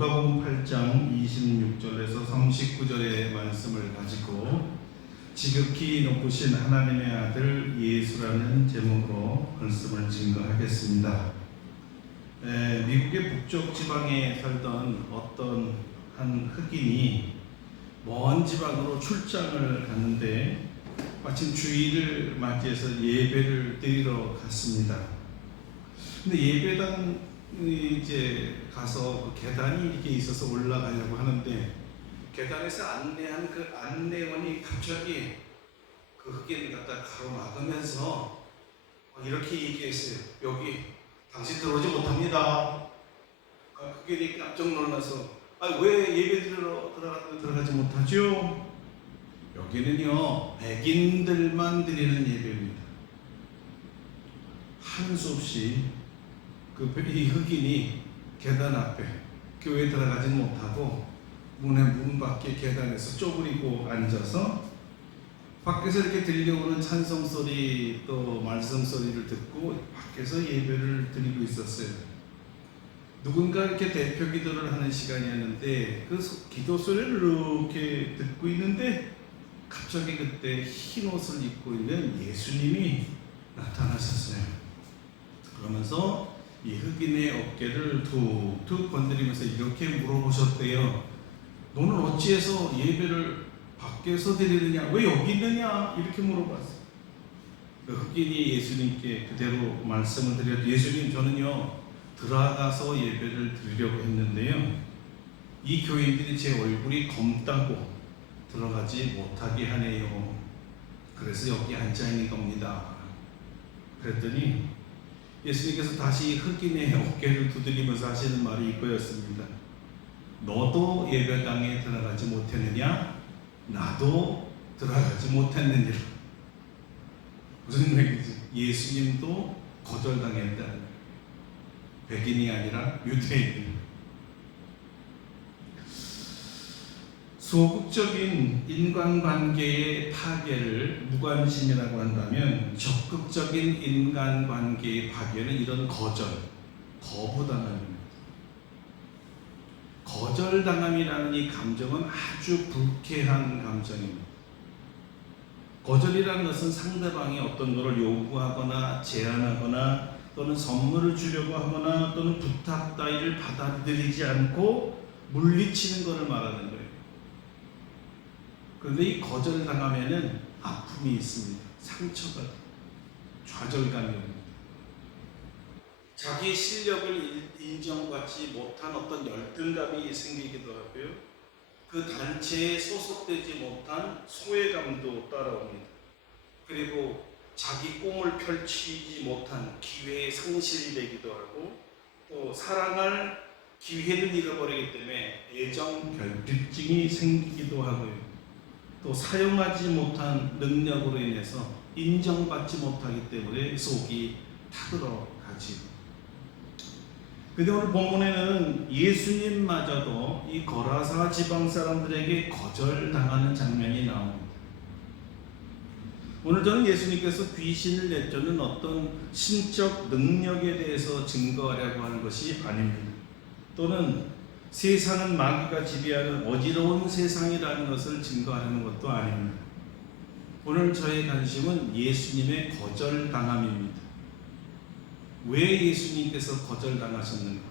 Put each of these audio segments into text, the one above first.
누가복음 8장 26절에서 39절의 말씀을 가지고 지극히 높으신 하나님의 아들 예수라는 제목으로 말씀을 증거하겠습니다. 미국의 북쪽 지방에 살던 어떤 한 흑인이 먼 지방으로 출장을 갔는데 마침 주일을 맞이해서 예배를 드리러 갔습니다. 근데 예배당 이제 가서 그 계단이 이렇게 있어서 올라가려고 하는데 계단에서 안내한 그 안내원이 갑자기 그 흑인을 갖다 가로막으면서 이렇게 얘기했어요. 여기 당신 들어오지 못합니다. 흑인이 깜짝 놀라서 왜 예배 드리러 들어가지 못하죠? 여기는요 백인들만 드리는 예배입니다. 한 수 없이 이 흑인이 계단 앞에 교회에 들어가지 못하고 문 밖에 계단에서 쪼그리고 앉아서 밖에서 이렇게 들려오는 찬송 소리 또 말씀 소리를 듣고 밖에서 예배를 드리고 있었어요. 누군가 이렇게 대표 기도를 하는 시간이었는데 그 기도 소리를 이렇게 듣고 있는데 갑자기 그때 흰 옷을 입고 있는 예수님이 나타나셨어요. 그러면서 이 흑인의 어깨를 툭툭 건드리면서 이렇게 물어보셨대요. 너는 어찌해서 예배를 밖에서 드리느냐? 왜 여기 있느냐? 이렇게 물어봤어요. 그 흑인이 예수님께 그대로 말씀을 드렸죠. 예수님, 저는요 들어가서 예배를 드리려고 했는데요 이 교인들이 제 얼굴이 검다고 들어가지 못하게 하네요. 그래서 여기 앉아 있는 겁니다. 그랬더니 예수님께서 다시 흑인의 어깨를 두드리면서 하시는 말이 이거였습니다. 너도 예배당에 들어가지 못했느냐? 나도 들어가지 못했느니라. 무슨 얘기지? 예수님도 거절당했다는 거예요. 백인이 아니라 유대인. 소극적인 인간관계의 파괴를 무관심이라고 한다면 적극적인 인간관계의 파괴는 이런 거부당함입니다. 거절당함이라는 이 감정은 아주 불쾌한 감정입니다. 거절이라는 것은 상대방이 어떤 것을 요구하거나 제안하거나 또는 선물을 주려고 하거나 또는 부탁 따위를 받아들이지 않고 물리치는 것을 말하는 거예요. 그런데 이 거절당하면은 아픔이 있습니다. 상처가 좌절감이 옵니다. 자기 실력을 인정받지 못한 어떤 열등감이 생기기도 하고요. 그 단체에 소속되지 못한 소외감도 따라옵니다. 그리고 자기 꿈을 펼치지 못한 기회의 상실이 되기도 하고 또 사랑할 기회를 잃어버리기 때문에 애정 결핍증이 생기기도 하고요. 또 사용하지 못한 능력으로 인해서 인정받지 못하기 때문에 속이 타들어가지요. 근데 오늘 본문에는 예수님마저도 이 거라사 지방 사람들에게 거절당하는 장면이 나옵니다. 오늘 저는 예수님께서 귀신을 내쫓는 어떤 신적 능력에 대해서 증거하려고 하는 것이 아닙니다. 또는 세상은 마귀가 지배하는 어지러운 세상이라는 것을 증거하는 것도 아닙니다. 오늘 저의 관심은 예수님의 거절당함입니다. 왜 예수님께서 거절당하셨는가?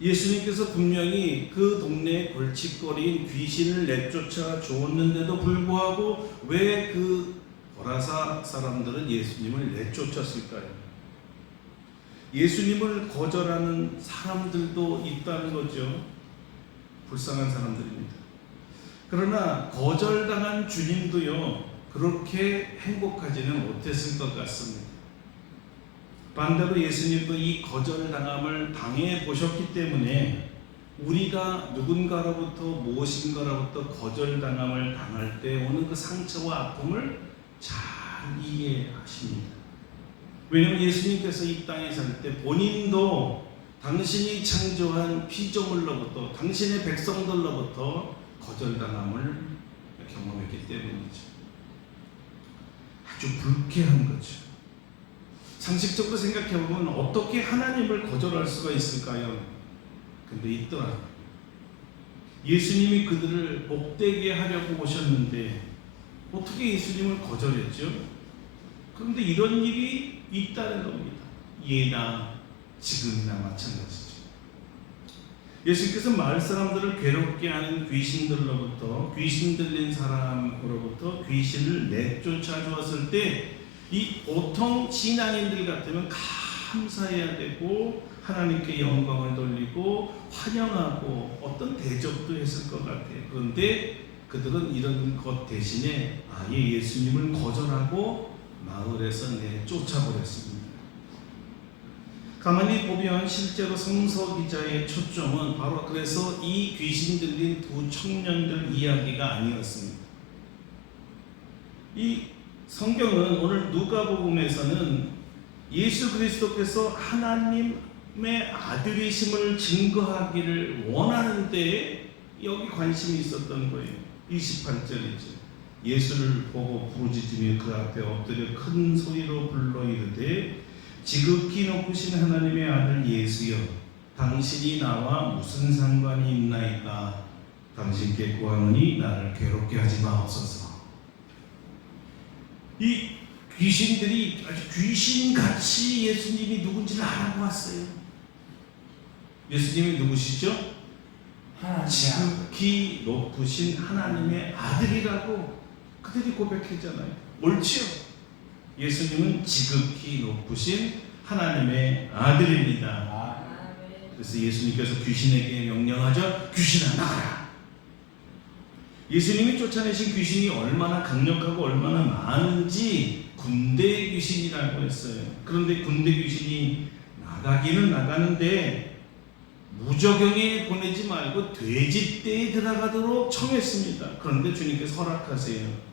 예수님께서 분명히 그 동네에 골칫거리인 귀신을 내쫓아 주었는데도 불구하고 왜 그 거라사 사람들은 예수님을 내쫓았을까요? 예수님을 거절하는 사람들도 있다는 거죠. 불쌍한 사람들입니다. 그러나 거절당한 주님도요 그렇게 행복하지는 못했을 것 같습니다. 반대로 예수님도 이 거절당함을 당해 보셨기 때문에 우리가 누군가로부터 무엇인가로부터 거절당함을 당할 때 오는 그 상처와 아픔을 잘 이해하십니다. 왜냐하면 예수님께서 이 땅에 살 때 본인도 당신이 창조한 피조물로부터 당신의 백성들로부터 거절당함을 경험했기 때문이죠. 아주 불쾌한 거죠. 상식적으로 생각해보면 어떻게 하나님을 거절할 수가 있을까요? 사람들이 있더라. 예수님이 그들을 복되게 하려고 오셨는데 어떻게 예수님을 거절했죠? 그런데 이런 일이 있다는 겁니다. 예나 지금이나 마찬가지죠. 예수님께서 마을 사람들을 괴롭게 하는 귀신들로부터, 귀신 들린 사람으로부터 귀신을 내쫓아 주었을 때 이 보통 신앙인들 같으면 감사해야 되고 하나님께 영광을 돌리고 환영하고 어떤 대접도 했을 것 같아요. 그런데 그들은 이런 것 대신에 아예 예수님을 거절하고 마을에서 내쫓아버렸습니다. 가만히 보면 실제로 성서 기자의 초점은 바로 그래서 이 귀신 들린 두 청년들 이야기가 아니었습니다. 이 성경은 오늘 누가복음에서는 예수 그리스도께서 하나님의 아들이심을 증거하기를 원하는데 여기 관심이 있었던 거예요. 28절이죠. 예수를 보고 부르짖으며 그 앞에 엎드려 큰 소리로 불러 이르되 지극히 높으신 하나님의 아들 예수여, 당신이 나와 무슨 상관이 있나이까? 당신께 구하노니 나를 괴롭게 하지 마옵소서. 이 귀신들이 아주 귀신같이 예수님이 누군지를 알아보았어요. 예수님이 누구시죠? 지극히 높으신 하나님의 아들이라고 그들이 고백했잖아요. 옳지요? 예수님은 지극히 높으신 하나님의 아들입니다. 그래서 예수님께서 귀신에게 명령하죠. 귀신아 나가라. 예수님이 쫓아내신 귀신이 얼마나 강력하고 얼마나 많은지 군대 귀신이라고 했어요. 그런데 군대 귀신이 나가기는 나가는데 무저경에 보내지 말고 돼지떼에 들어가도록 청했습니다. 그런데 주님께서 허락하세요.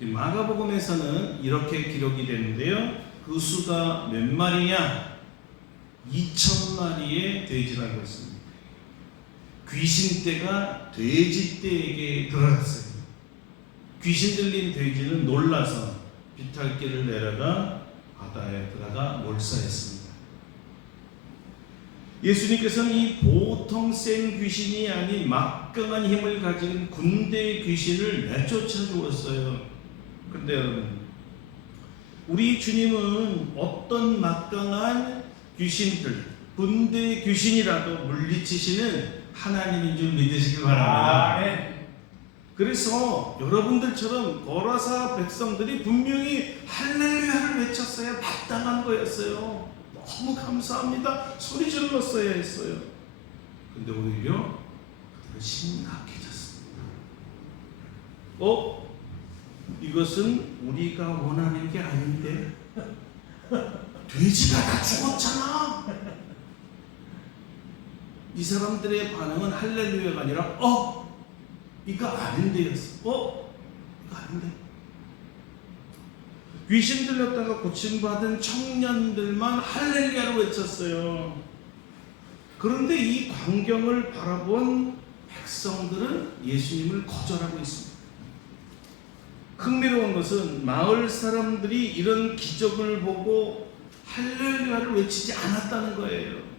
마가복음에서는 이렇게 기록이 되는데요. 그 수가 몇 마리냐? 2,000마리의 돼지라고 했습니다. 귀신떼가 돼지떼에게 들어갔어요. 귀신 들린 돼지는 놀라서 비탈길을 내려가 바다에 들어가 몰사했습니다. 예수님께서는 이 보통 센 귀신이 아닌 막강한 힘을 가진 군대 귀신을 내쫓아 주었어요. 그런데 여러분, 우리 주님은 어떤 막강한 귀신들, 군대 귀신이라도 물리치시는 하나님인 줄 믿으시기 바랍니다. 그래서 여러분들처럼 거라사 백성들이 분명히 할렐루야를 외쳤어야 마땅한 거였어요. 너무 감사합니다. 소리 질렀어야 했어요. 근데 오히려 그들은 심각해졌습니다. 이것은 우리가 원하는 게 아닌데 돼지가 다 죽었잖아. 이 사람들의 반응은 할렐루야가 아니라 이거 아닌데였어. 이거 아닌데. 귀신 들렸다가 고침받은 청년들만 할렐루야로 외쳤어요. 그런데 이 광경을 바라본 백성들은 예수님을 거절하고 있습니다. 흥미로운 것은 마을 사람들이 이런 기적을 보고 할렐루야를 외치지 않았다는 거예요.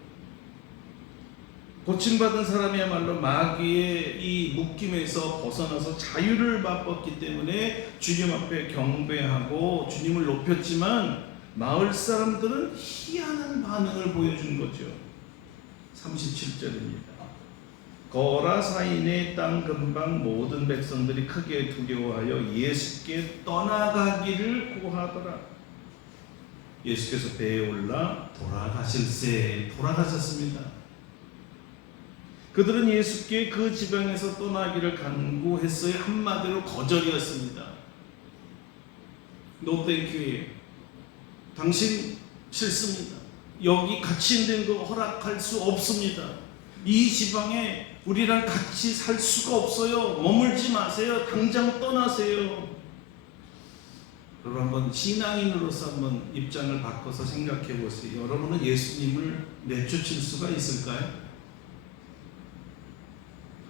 고침받은 사람이야말로 마귀의 이 묶임에서 벗어나서 자유를 맛봤기 때문에 주님 앞에 경배하고 주님을 높였지만 마을 사람들은 희한한 반응을 보여준 거죠. 37절입니다. 거라사인의 땅 근방 모든 백성들이 크게 두려워하여 예수께 떠나가기를 구하더라. 예수께서 배에 올라 돌아가셨습니다. 그들은 예수께 그 지방에서 떠나기를 간구했어요. 한마디로 거절이었습니다. No thank you. 당신 싫습니다. 여기 같이 있는 거 허락할 수 없습니다. 이 지방에 우리랑 같이 살 수가 없어요. 머물지 마세요. 당장 떠나세요. 여러분 한번 신앙인으로서 한번 입장을 바꿔서 생각해 보세요. 여러분은 예수님을 내쫓을 수가 있을까요?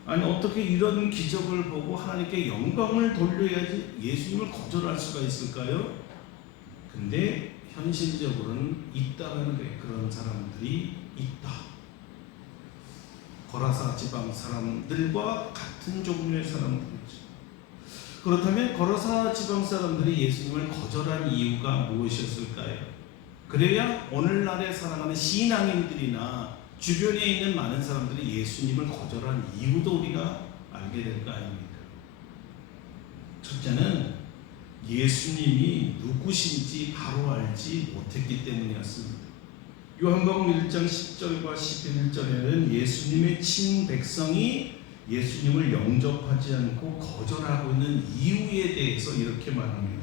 아니 어떻게 이런 기적을 보고 하나님께 영광을 돌려야지 예수님을 거절할 수가 있을까요? 근데 현실적으로는 있다는 거예요. 그런 사람들이 있다. 거라사 지방 사람들과 같은 종류의 사람들이죠. 그렇다면 거라사 지방 사람들이 예수님을 거절한 이유가 무엇이었을까요? 그래야 오늘날에 살아가는 신앙인들이나 주변에 있는 많은 사람들이 예수님을 거절한 이유도 우리가 알게 될 거 아닙니까? 첫째는 예수님이 누구신지 바로 알지 못했기 때문이었습니다. 요한복음 1장 10절과 11절에는 예수님의 친백성이 예수님을 영접하지 않고 거절하고 있는 이유에 대해서 이렇게 말합니다.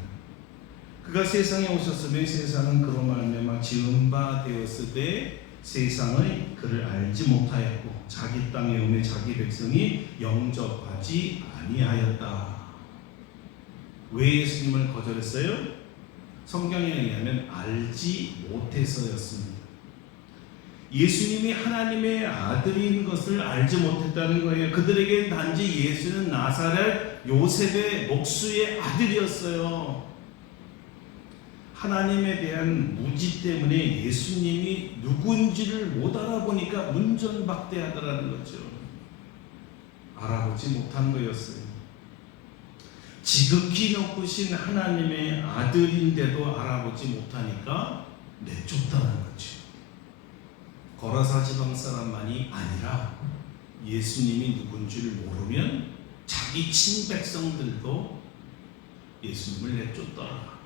그가 세상에 오셨으면 세상은 그로 말미암아 지은 바 되었으되 세상의 그를 알지 못하였고 자기 땅에 오매 자기 백성이 영접하지 아니하였다. 왜 예수님을 거절했어요? 성경에 의하면 알지 못해서였습니다. 예수님이 하나님의 아들인 것을 알지 못했다는 거예요. 그들에게 단지 예수는 나사렛 요셉의 목수의 아들이었어요. 하나님에 대한 무지 때문에 예수님이 누군지를 못 알아보니까 문전박대하더라는 거죠. 알아보지 못한 거였어요. 지극히 높으신 하나님의 아들인데도 알아보지 못하니까 내쫓다는 거죠. 거라사 지방 사람만이 아니라 예수님이 누군지를 모르면 자기 친백성들도 예수님을 내쫓더라.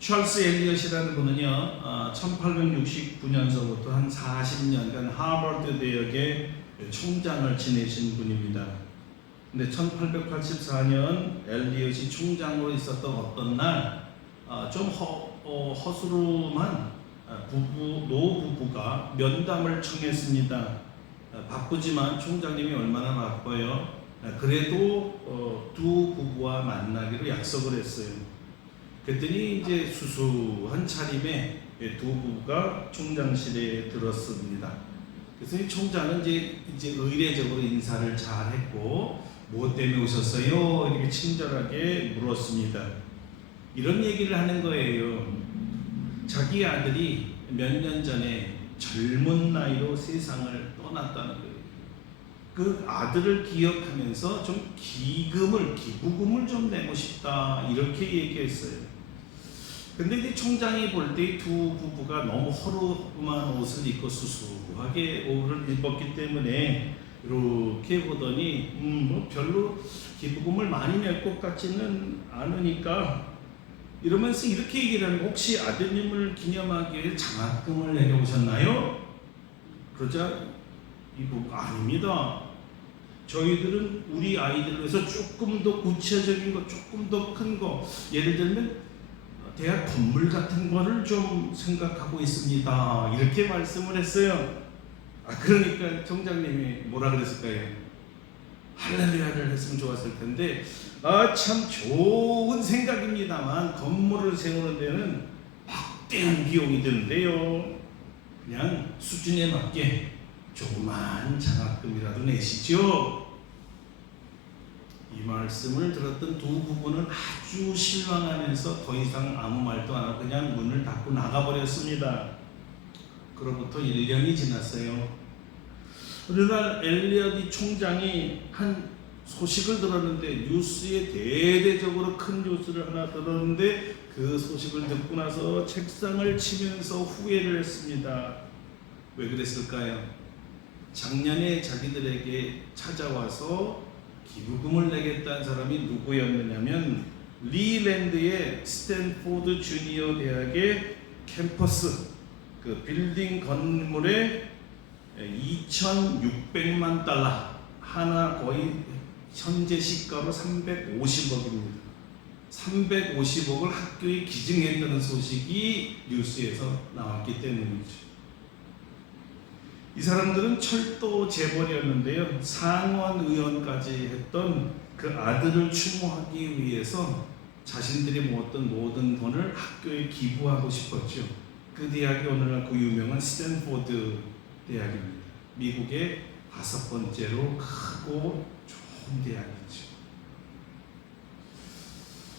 찰스 엘리엇이라는 분은요, 1869년서부터 한 40년간 하버드 대학의 총장을 지내신 분입니다. 근데 1884년 엘리엇이 총장으로 있었던 어떤 날, 좀 허스름한 노부부가 면담을 청했습니다. 바쁘지만 총장님이 얼마나 바빠요. 그래도 두 부부와 만나기로 약속을 했어요. 그랬더니 이제 수수한 차림에 두 부부가 총장실에 들었습니다. 그래서 이 총장은 이제 의례적으로 인사를 잘 했고, 무엇 때문에 오셨어요? 이렇게 친절하게 물었습니다. 이런 얘기를 하는 거예요. 자기 아들이 몇 년 전에 젊은 나이로 세상을 떠났다는 거예요. 그 아들을 기억하면서 좀 기부금을 좀 내고 싶다, 이렇게 얘기했어요. 근데 이제 총장이 볼 때 두 부부가 너무 허름한 옷을 입고 수수하게 옷을 입었기 때문에 이렇게 보더니 뭐 별로 기부금을 많이 낼 것 같지는 않으니까, 이러면서 이렇게 얘기를 하는 거, 혹시 아드님을 기념하기 위해 장학금을 내려오셨나요? 그러자 이 부부가 아닙니다. 저희들은 우리 아이들을 위해서 조금 더 구체적인 거, 조금 더 큰 거, 예를 들면 대학 건물 같은 거를 좀 생각하고 있습니다. 이렇게 말씀을 했어요. 그러니까 총장님이 뭐라 그랬을까요? 할렐루야를 했으면 좋았을 텐데, 참 좋은 생각입니다만 건물을 세우는 데는 막대한 비용이 드는데요, 그냥 수준에 맞게 조그만 장학금이라도 내시죠. 이 말씀을 들었던 두 부부는 아주 실망하면서 더 이상 아무 말도 안 하고 그냥 문을 닫고 나가버렸습니다. 그로부터 1년이 지났어요. 어느 날 엘리엇 총장이 한 소식을 들었는데, 뉴스에 대대적으로 큰 뉴스를 하나 들었는데, 그 소식을 듣고 나서 책상을 치면서 후회를 했습니다. 왜 그랬을까요? 작년에 자기들에게 찾아와서 기부금을 내겠다는 사람이 누구였느냐면 리랜드의 스탠포드 주니어 대학의 캠퍼스 그 빌딩 건물에 2,600만 달러, 하나 거의 현재 시가로 350억입니다. 350억을 학교에 기증했다는 소식이 뉴스에서 나왔기 때문이죠. 이 사람들은 철도 재벌이었는데요, 상원 의원까지 했던 그 아들을 추모하기 위해서 자신들이 모았던 모든 돈을 학교에 기부하고 싶었죠. 그 대학이 오늘날 그 유명한 스탠포드 대학입니다. 미국의 5번째로 크고 좋은 대학이죠.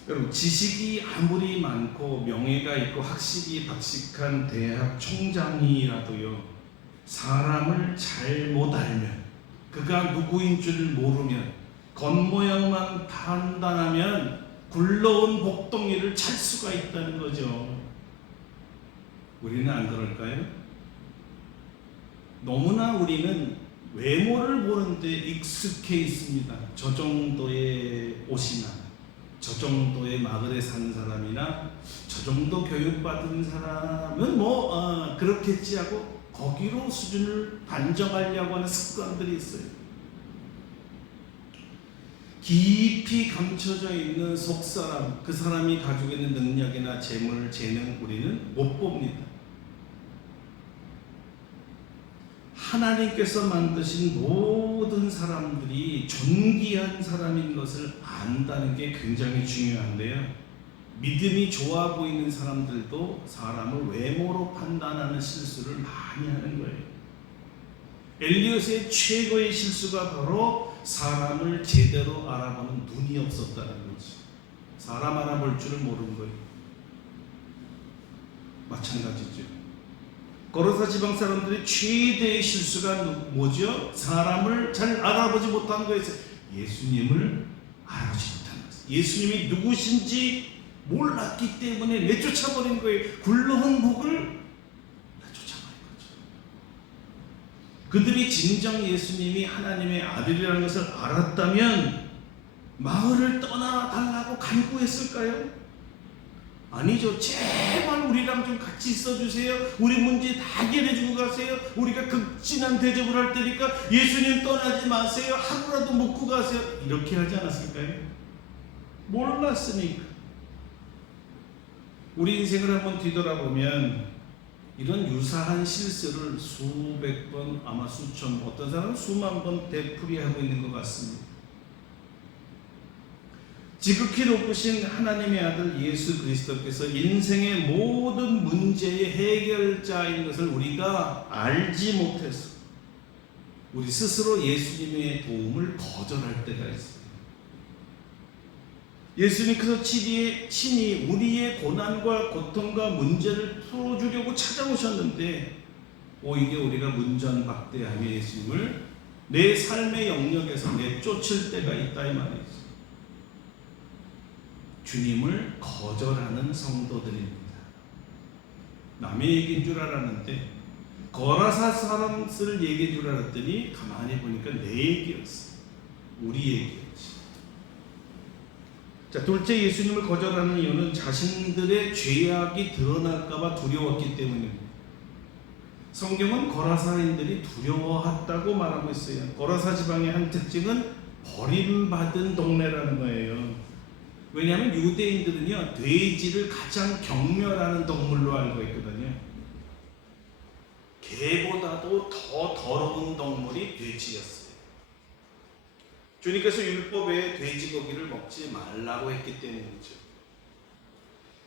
여러분, 지식이 아무리 많고 명예가 있고 학식이 박식한 대학 총장이라도요, 사람을 잘못 알면, 그가 누구인 줄 모르면, 겉모양만 판단하면 굴러온 복덩이를 찰 수가 있다는 거죠. 우리는 안 그럴까요? 너무나 우리는 외모를 보는데 익숙해 있습니다. 저 정도의 옷이나 저 정도의 마을에 사는 사람이나 저 정도 교육받은 사람은 그렇겠지 하고 거기로 수준을 단정하려고 하는 습관들이 있어요. 깊이 감춰져 있는 속사람, 그 사람이 가지고 있는 능력이나 재물, 재능 우리는 못 봅니다. 하나님께서 만드신 모든 사람들이 존귀한 사람인 것을 안다는 게 굉장히 중요한데요. 믿음이 좋아 보이는 사람들도 사람을 외모로 판단하는 실수를 많이 하는 거예요. 엘리엇의 최고의 실수가 바로 사람을 제대로 알아보는 눈이 없었다는 거지. 사람 알아볼 줄을 모르는 거예요. 마찬가지죠. 고라사 지방 사람들의 최대의 실수가 뭐죠? 사람을 잘 알아보지 못한 거에서 예수님을 알아보지 못한 거예요. 예수님이 누구신지 몰랐기 때문에 내쫓아버린 거예요. 굴러온 복을 내쫓아버린 거죠. 그들이 진정 예수님이 하나님의 아들이라는 것을 알았다면 마을을 떠나달라고 간구했을까요? 아니죠. 제발 우리랑 좀 같이 있어주세요. 우리 문제 다 해결해주고 가세요. 우리가 극진한 대접을 할 테니까 예수님 떠나지 마세요. 하루라도 묵고 가세요. 이렇게 하지 않았을까요? 몰랐으니까. 우리 인생을 한번 뒤돌아보면 이런 유사한 실수를 수백 번, 아마 수천, 어떤 사람은 수만 번 되풀이하고 있는 것 같습니다. 지극히 높으신 하나님의 아들 예수 그리스도께서 인생의 모든 문제의 해결자인 것을 우리가 알지 못해서 우리 스스로 예수님의 도움을 거절할 때가 있어요. 예수님께서 친히 우리의 고난과 고통과 문제를 풀어주려고 찾아오셨는데 오히려 우리가 문전박대하며 예수님을 내 삶의 영역에서 내쫓을 때가 있다 이 말이죠. 주님을 거절하는 성도들입니다. 남의 얘기인 줄 알았는데 거라사 사람들 얘기인 줄 알았더니 가만히 보니까 내 얘기였어. 우리 얘기였지. 자, 둘째, 예수님을 거절하는 이유는 자신들의 죄악이 드러날까봐 두려웠기 때문입니다. 성경은 거라사인들이 두려워했다고 말하고 있어요. 거라사 지방의 한 특징은 버림받은 동네라는 거예요. 왜냐하면 유대인들은요, 돼지를 가장 경멸하는 동물로 알고 있거든요. 개보다도 더 더러운 동물이 돼지였어요. 주님께서 율법에 돼지고기를 먹지 말라고 했기 때문이죠.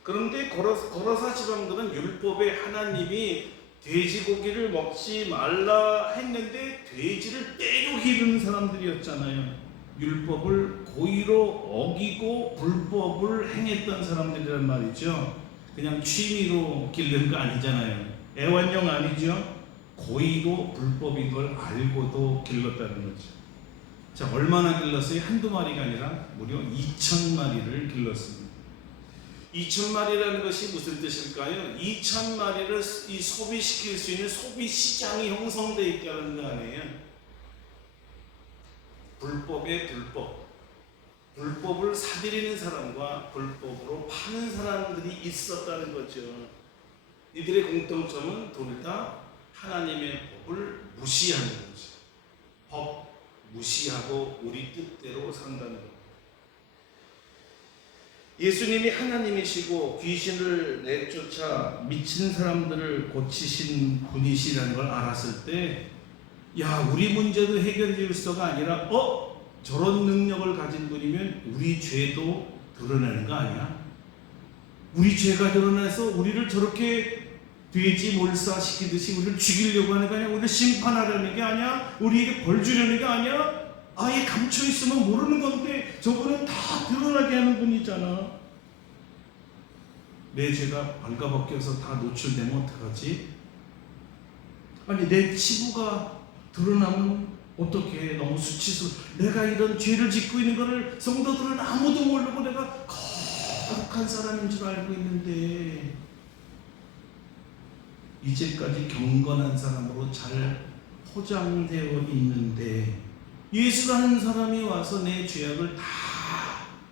그런데 거라사 지방들은 율법에 하나님이 돼지고기를 먹지 말라 했는데 돼지를 때로 기르는 사람들이었잖아요. 율법을 고의로 어기고 불법을 행했던 사람들이란 말이죠. 그냥 취미로 기르는 거 아니잖아요. 애완용 아니죠. 고의로 불법인 걸 알고도 길렀다는 거죠. 자, 얼마나 길렀어요? 한두 마리가 아니라 무려 2,000마리를 길렀습니다. 2,000마리라는 것이 무슨 뜻일까요? 2,000마리를 소비시킬 수 있는 소비 시장이 형성되어 있다는 거 아니에요? 불법의 불법, 불법을 사들이는 사람과 불법으로 파는 사람들이 있었다는 거죠. 이들의 공통점은 둘 다 하나님의 법을 무시하는 거죠. 법 무시하고 우리 뜻대로 산다는 것. 예수님이 하나님이시고 귀신을 내쫓아 미친 사람들을 고치신 분이시라는 걸 알았을 때, 야, 우리 문제도 해결해 줄 수가 아니라 저런 능력을 가진 분이면 우리 죄도 드러내는 거 아니야? 우리 죄가 드러나서 우리를 저렇게 돼지 몰사시키듯이 우리를 죽이려고 하는 거 아니야? 우리를 심판하려는 게 아니야? 우리에게 벌 주려는 게 아니야? 아예 감춰있으면 모르는 건데 저분은 다 드러나게 하는 분이잖아. 내 죄가 발가벗겨서 다 노출되면 어떡하지? 아니 내 치부가 드러나면 어떻게 너무 수치스러워. 내가 이런 죄를 짓고 있는 것을 성도들은 아무도 모르고 내가 거룩한 사람인 줄 알고 있는데 이제까지 경건한 사람으로 잘 포장되어 있는데 예수라는 사람이 와서 내 죄악을 다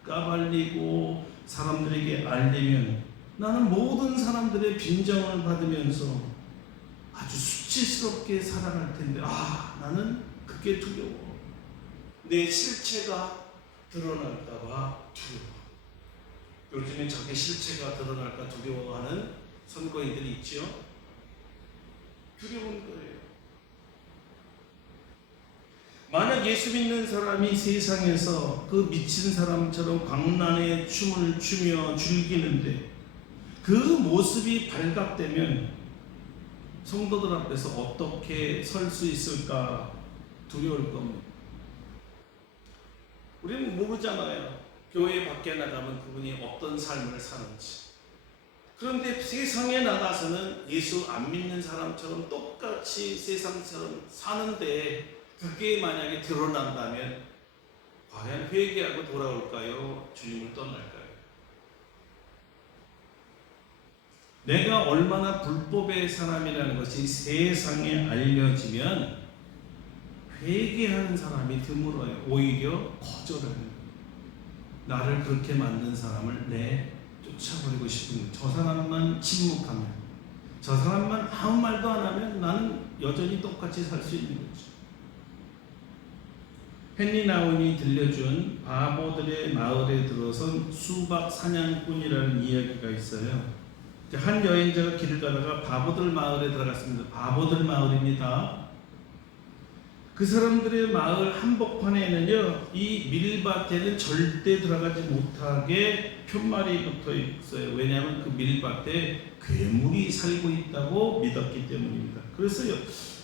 까발리고 사람들에게 알리면 나는 모든 사람들의 빈정을 받으면서 아주 수치스럽게 살아갈 텐데 나는 그게 두려워. 내 실체가 드러날까봐 두려워. 요즘에 자기 실체가 드러날까 두려워하는 선거인들이 있죠. 두려운 거예요. 만약 예수 믿는 사람이 세상에서 그 미친 사람처럼 광란의 춤을 추며 즐기는데 그 모습이 발각되면 성도들 앞에서 어떻게 설 수 있을까 두려울 겁니다. 우리는 모르잖아요. 교회 밖에 나가면 그분이 어떤 삶을 사는지. 그런데 세상에 나가서는 예수 안 믿는 사람처럼 똑같이 세상처럼 사는데 그게 만약에 드러난다면 과연 회개하고 돌아올까요? 주님을 떠날까요? 내가 얼마나 불법의 사람이라는 것이 세상에 알려지면 회개하는 사람이 드물어요. 오히려 거절하는 거예요. 나를 그렇게 만든 사람을 쫓아버리고 싶은 거예요. 저 사람만 침묵하면, 저 사람만 아무 말도 안 하면 나는 여전히 똑같이 살 수 있는 거죠. 헨리 나운이 들려준 바보들의 마을에 들어선 수박 사냥꾼이라는 이야기가 있어요. 한 여행자가 길을 가다가 바보들 마을에 들어갔습니다. 바보들 마을입니다. 그 사람들의 마을 한복판에는요, 이 밀밭에는 절대 들어가지 못하게 편말이 붙어 있어요. 왜냐하면 그 밀밭에 괴물이 살고 있다고 믿었기 때문입니다. 그래서요,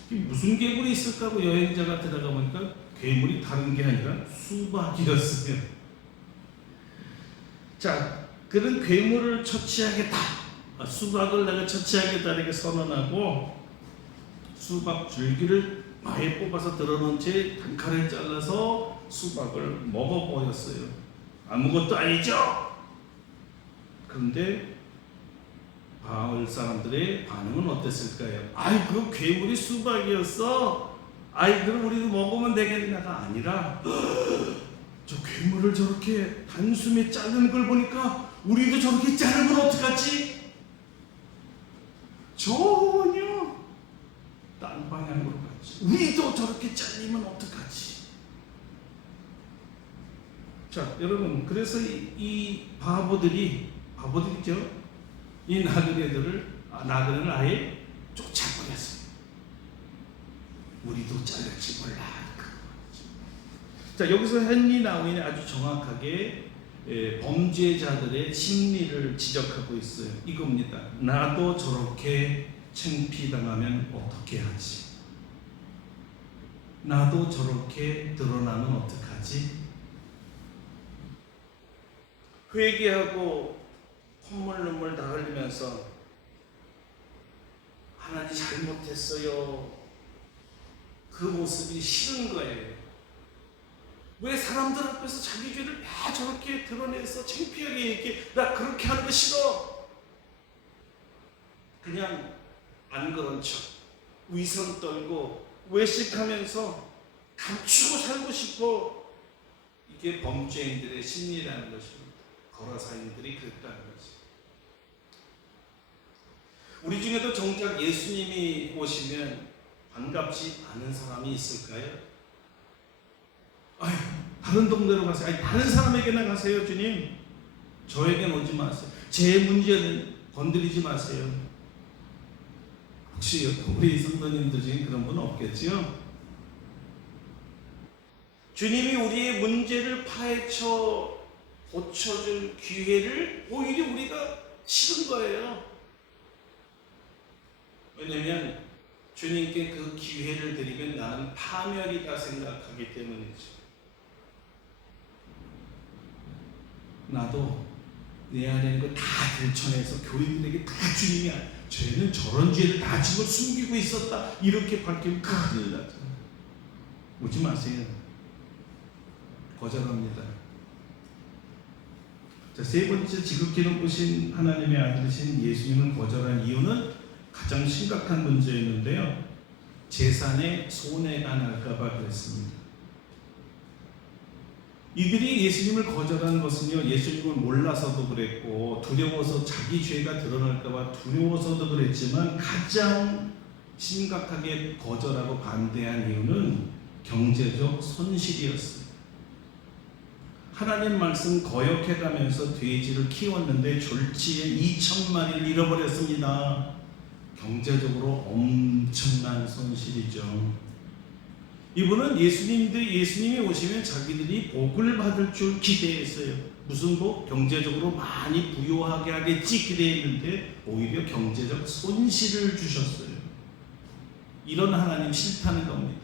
무슨 괴물이 있을까 하고 여행자가 들어가 보니까 괴물이 다른 게 아니라 수박이었어요. 자, 그런 괴물을 처치하겠다. 수박을 내가 처치하겠다 이렇게 선언하고 수박 줄기를 아예 뽑아서 들어놓은 채 단칼에 잘라서 수박을 먹어버렸어요. 아무것도 아니죠? 그런데 마을 사람들의 반응은 어땠을까요? 아이, 그 괴물이 수박이었어? 아이, 그럼 우리도 먹으면 되겠나가 아니라 저 괴물을 저렇게 단숨에 자르는 걸 보니까 우리도 저렇게 자르면 어떡하지? 전혀 딴 방향으로 가지. 우리도 저렇게 잘리면 어떡하지? 자, 여러분, 그래서 이 바보들이죠. 이 나그네를 아예 쫓아버렸어요. 우리도 잘릴지 몰라. 자, 여기서 헨리 나운이 아주 정확하게 범죄자들의 심리를 지적하고 있어요. 이겁니다. 나도 저렇게 창피당하면 어떻게 하지? 나도 저렇게 드러나면 어떡하지? 회개하고 콧물 눈물 다 흘리면서 하나님 잘못했어요. 그 모습이 싫은 거예요. 왜 사람들 앞에서 자기 죄를 다 저렇게 드러내서 창피하게 얘기해? 나 그렇게 하는 거 싫어. 그냥 안 그런 척, 위선 떨고 외식하면서 감추고 살고 싶어. 이게 범죄인들의 심리라는 것입니다. 거라사인들이 그랬다는 거지. 우리 중에도 정작 예수님이 오시면 반갑지 않은 사람이 있을까요? 아유, 다른 동네로 가세요. 아니, 다른 사람에게나 가세요, 주님. 저에겐 오지 마세요. 제 문제는 건드리지 마세요. 혹시 우리 성도님들 중에 그런 분 없겠지요? 주님이 우리의 문제를 파헤쳐 고쳐줄 기회를 오히려 우리가 싫은 거예요. 왜냐면 주님께 그 기회를 드리면 나는 파멸이다 생각하기 때문이죠. 나도 내 안에 있는 거 다 들춰내서 교인들에게 다 쟤는 저런 죄를 다 지고 숨기고 있었다. 이렇게 밝히면 큰일 나죠. 오지 마세요. 거절합니다. 자, 세 번째, 지극히 높으신 하나님의 아들이신 예수님을 거절한 이유는 가장 심각한 문제였는데요. 재산에 손해가 날까봐 그랬습니다. 이들이 예수님을 거절한 것은요, 예수님을 몰라서도 그랬고 두려워서 자기 죄가 드러날까봐 두려워서도 그랬지만 가장 심각하게 거절하고 반대한 이유는 경제적 손실이었어요. 하나님 말씀 거역해가면서 돼지를 키웠는데 졸지에 2,000마리를 잃어버렸습니다. 경제적으로 엄청난 손실이죠. 이분은 예수님이 오시면 자기들이 복을 받을 줄 기대했어요. 무슨 복? 경제적으로 많이 부유하게 하겠지 기대했는데 오히려 경제적 손실을 주셨어요. 이런 하나님 싫다는 겁니다.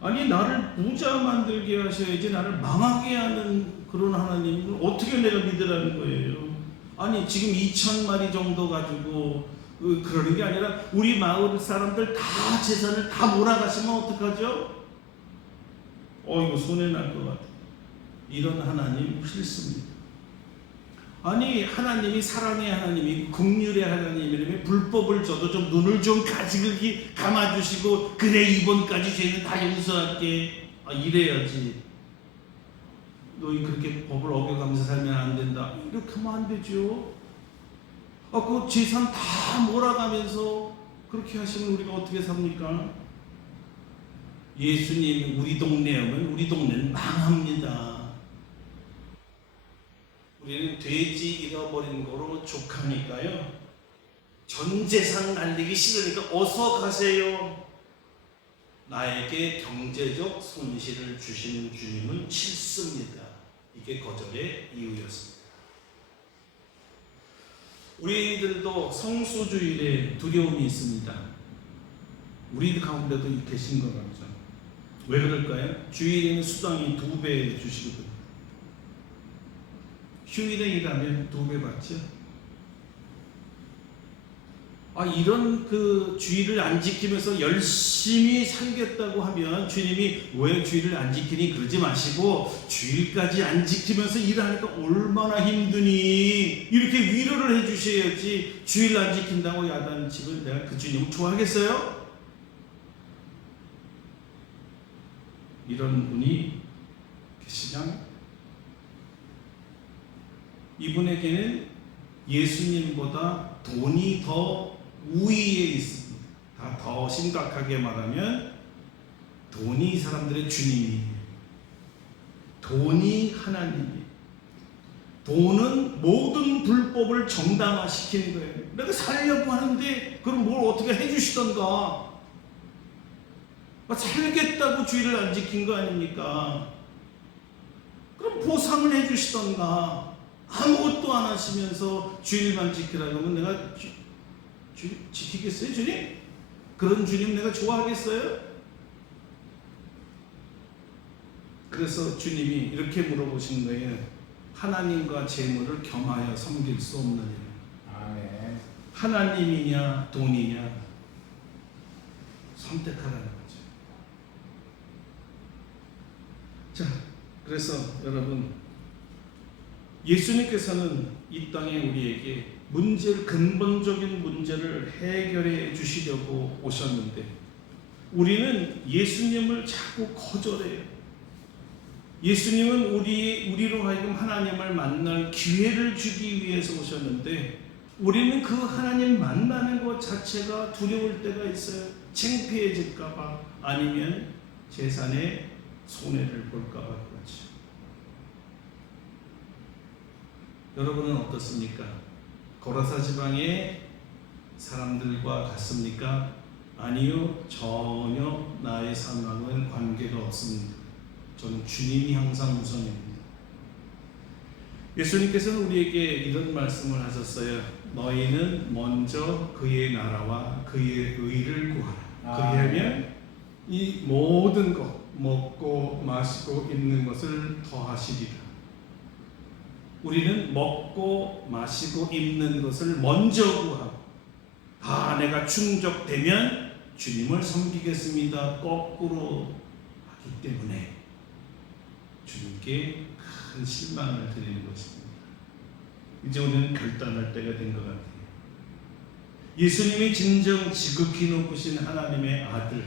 아니, 나를 부자 만들게 하셔야지 나를 망하게 하는 그런 하나님을 어떻게 내가 믿으라는 거예요. 아니, 지금 2,000마리 정도 가지고 그러는 게 아니라 우리 마을 사람들 다 재산을 다 몰아가시면 어떡하죠? 이거 손해날 것 같아요. 이런 하나님 싫습니다. 아니, 하나님이 사랑의 하나님이고 긍휼의 하나님이라면 불법을 줘도 좀 눈을 좀 가지고 감아주시고 그래 이번까지 죄는 다 용서할게. 이래야지. 너희 그렇게 법을 어겨가면서 살면 안 된다. 이렇게 하면 안 되죠. 그 재산 다 몰아가면서 그렇게 하시면 우리가 어떻게 삽니까? 예수님 우리 동네에 오면 우리 동네는 망합니다. 우리는 돼지 잃어버린 거로 족하니까요. 전 재산 날리기 싫으니까 어서 가세요. 나에게 경제적 손실을 주시는 주님은 싫습니다. 이게 거절의 이유였습니다. 우리들도 성수주일에 두려움이 있습니다. 우리 가운데도 계신 것 같죠. 왜 그럴까요? 주일에는 수당이 2배 주시거든요. 휴일에 일하면 2배 받죠. 이런 주일을 안 지키면서 열심히 살겠다고 하면 주님이 왜 주일을 안 지키니 그러지 마시고 주일까지 안 지키면서 일하니까 얼마나 힘드니 이렇게 위로를 해주셔야지. 주일 안 지킨다고 야단치면 내가 그 주님을 좋아하겠어요? 이런 분이 계시잖아요. 이분에게는 예수님보다 돈이 더 우위에 있습니다. 더 심각하게 말하면 돈이 사람들의 주님이에요. 돈이 하나님이에요. 돈은 모든 불법을 정당화시키는 거예요. 내가 살려고 하는데 그럼 뭘 어떻게 해주시던가. 살겠다고 주일을 안 지킨 거 아닙니까? 그럼 보상을 해주시던가. 아무것도 안 하시면서 주일만 지키라고 하면 내가 지키겠어요, 주님? 그런 주님 내가 좋아하겠어요? 그래서 주님이 이렇게 물어보시는 거예요. 하나님과 재물을 겸하여 섬길 수 없느냐? 아멘. 하나님이냐 돈이냐? 선택하라는 거죠. 자, 그래서 여러분, 예수님께서는 이 땅에 우리에게 근본적인 문제를 해결해 주시려고 오셨는데 우리는 예수님을 자꾸 거절해요. 예수님은 우리로 하여금 하나님을 만날 기회를 주기 위해서 오셨는데 우리는 그 하나님 만나는 것 자체가 두려울 때가 있어요. 창피해질까봐 아니면 재산에 손해를 볼까봐 그렇죠. 여러분은 어떻습니까? 고라사 지방의 사람들과 같습니까? 아니요, 전혀 나의 삶과는 관계가 없습니다. 저는 주님이 항상 우선입니다. 예수님께서는 우리에게 이런 말씀을 하셨어요. 너희는 먼저 그의 나라와 그의 의를 구하라. 그리하면 이 모든 것, 먹고 마시고 입는 것을 더하시리라. 우리는 먹고 마시고 입는 것을 먼저 구하고 내가 충족되면 주님을 섬기겠습니다. 거꾸로 하기 때문에 주님께 큰 실망을 드리는 것입니다. 이제 우리는 결단할 때가 된 것 같아요. 예수님이 진정 지극히 높으신 하나님의 아들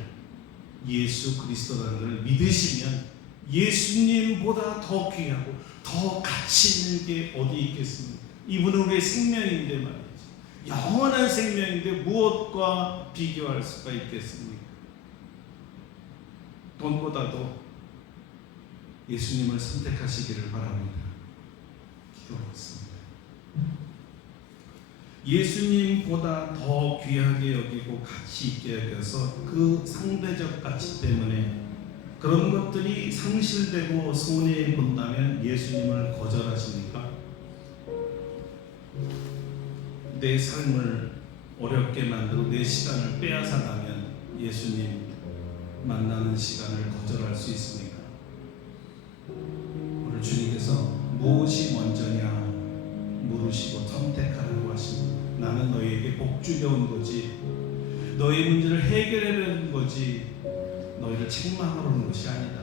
예수 그리스도라는 걸 믿으시면 예수님보다 더 귀하고 더 가치 있는 게 어디 있겠습니까? 이분은 우리의 생명인데 말이죠. 영원한 생명인데 무엇과 비교할 수가 있겠습니까? 돈보다도 예수님을 선택하시기를 바랍니다. 기도하겠습니다. 예수님보다 더 귀하게 여기고 가치 있게 여겨서 그 상대적 가치 때문에 그런 것들이 상실되고 손해 본다면 예수님을 거절하십니까? 내 삶을 어렵게 만들고 내 시간을 빼앗아가면 예수님 만나는 시간을 거절할 수 있습니까? 오늘 주님께서 무엇이 먼저냐 물으시고 선택하라고 하십니다. 나는 너희에게 복 주려온 거지, 너희 문제를 해결하려는 거지, 너희를 책망하러 온 것이 아니다.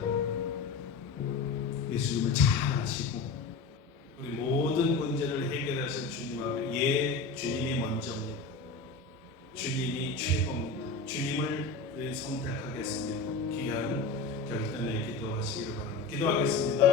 예수님을 잘 아시고 우리 모든 문제를 해결하신 주님 앞에 주님이 먼저입니다. 주님이 최고입니다. 주님을 선택하겠습니다. 귀한 결단에 기도하시기를 바랍니다. 기도하겠습니다.